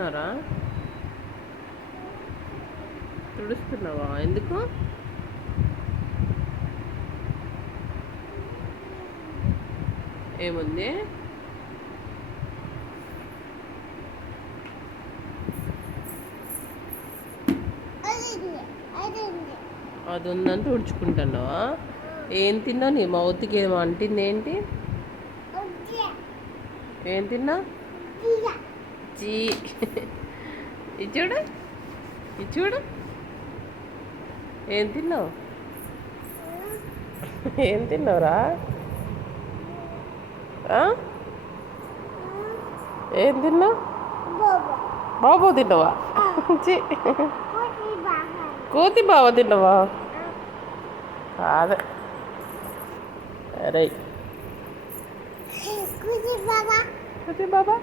తుడుస్తున్నారా? తుడుస్తున్నావా? ఎందుకు? ఏముంది? అది ఉందని తుడుచుకుంటున్నావా? ఏం తిన్నా? నీ మౌత్కి ఏమో అంటింది. ఏంటి? ఏం తిన్నా? చీ. ఇది చూడు, ఇది చూడు. ఏం తిన్నావు? ఏం తిన్నావురా? ఏం తిన్నావు? బాబు తిన్నావా? చీ. కోతి బావ తిన్నావా? కాదు. అరే, కోతి బాబా.